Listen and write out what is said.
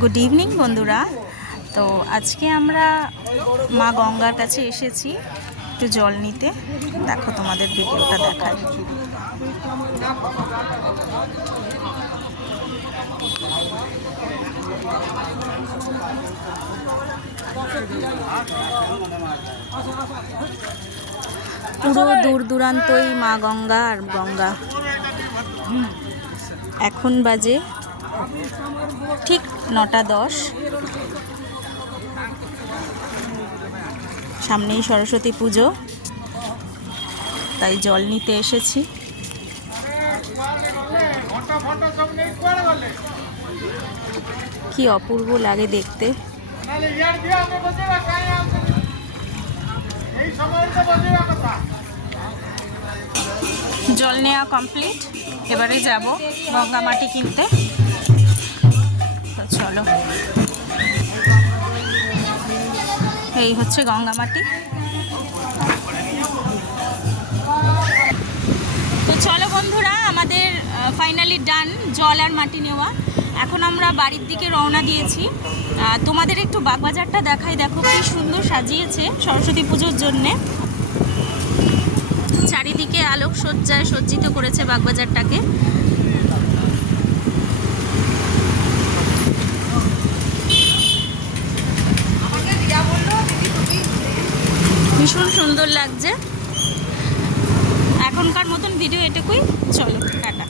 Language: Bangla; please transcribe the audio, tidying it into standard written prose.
গুড ইভিনিং বন্ধুরা। তো আজকে আমরা মা গঙ্গার কাছে এসেছি একটু জল নিতে। দেখো তোমাদের ভিডিওটা দেখাই। পুরো দূর দূরান্তই মা গঙ্গা আর গঙ্গা। এখন বাজে ঠিক 9:10। সামনেই সরস্বতী পুজো, তাই জল নিতে এসেছি। কি অপূর্ব লাগে দেখতে। জল নেওয়া কমপ্লিট, এবারে যাব গঙ্গা মাটি কিনতে। তো চলো, এই হচ্ছে গঙ্গা মাটি। তো চলো বন্ধুরা, আমাদের ফাইনালি ডান জল আর মাটি নেওয়া। এখন আমরা বাড়ির দিকে রওনা দিয়েছি। তোমাদের একটু বাগবাজারটা দেখাই। দেখো কি সুন্দর সাজিয়েছে সরস্বতী পুজোর জন্যে। চারিদিকে আলোক সজ্জায় সজ্জিত করেছে বাগবাজারটাকে। ভীষণ সুন্দর লাগছে। এখনকার মতন ভিডিও এটুকুই, চলো টাটা।